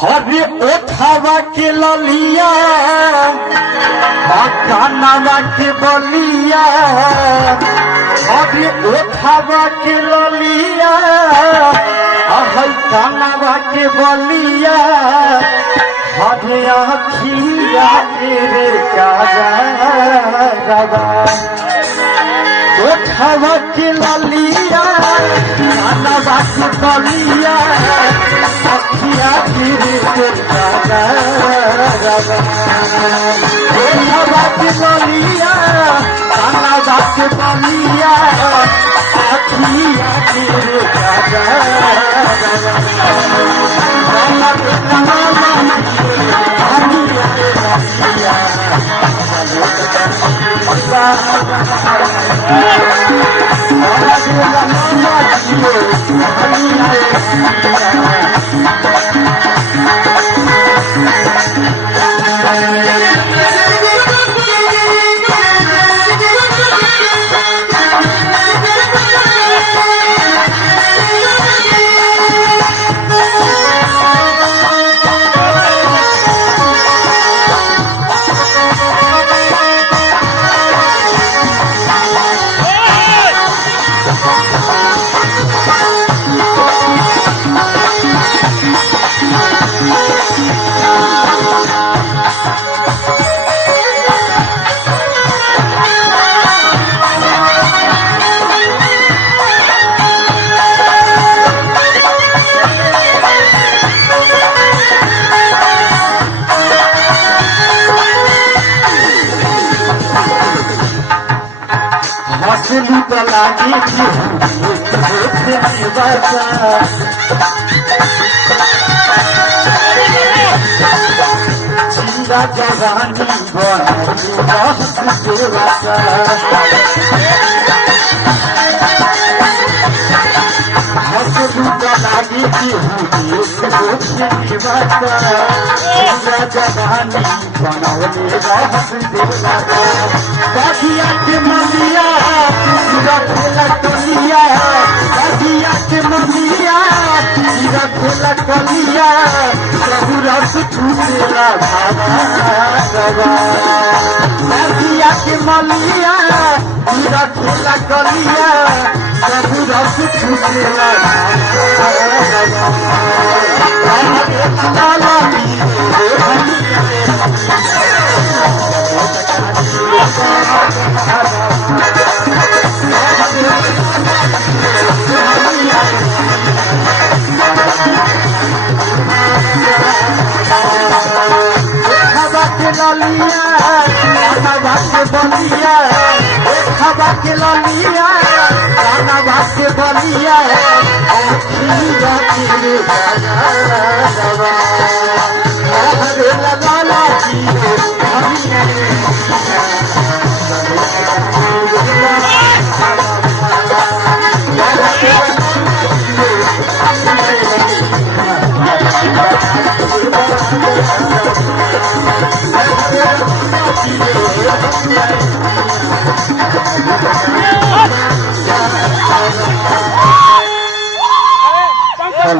हरे ओठावा के ललिया कानवा के बलिया हरे ओठावा के ललिया कानवा के बलिया हरे अखिया के रे काजरवा ओठावा के ललिया कानवा के बलिया अखिया गिरी ओठावा के ललिया कानवा के बलिया अखिया गिरी हसलू तो लागी जिंदा जवानी हसलू तो लागी जवानी बनौले बगिया के मलिया रखेला कलिया बगिया के मलिया रखेला कलिया प्रभु रस छूटेला बगिया के मलिया रखेला कलिया प्रभु रस छूटेला बलिया खाबा के ललिया कानवा के बलिया अखिया के हरे लगाला जी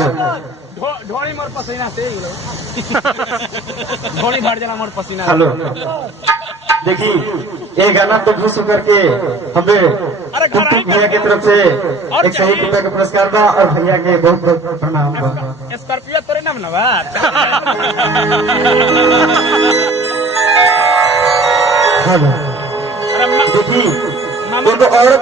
ढोड़ी मोर पसीना से ढोड़ी भर जाला मोर पसीना। हेलो देखी ये गाना तो खुश करके हमें भैया की तरफ से एक सही रुपए का पुरस्कार बा और भैया के बहुत बहुत प्रणाम बा। स्कॉर्पियो तोरे नाम ना बा हेलो देखी वो तो औरत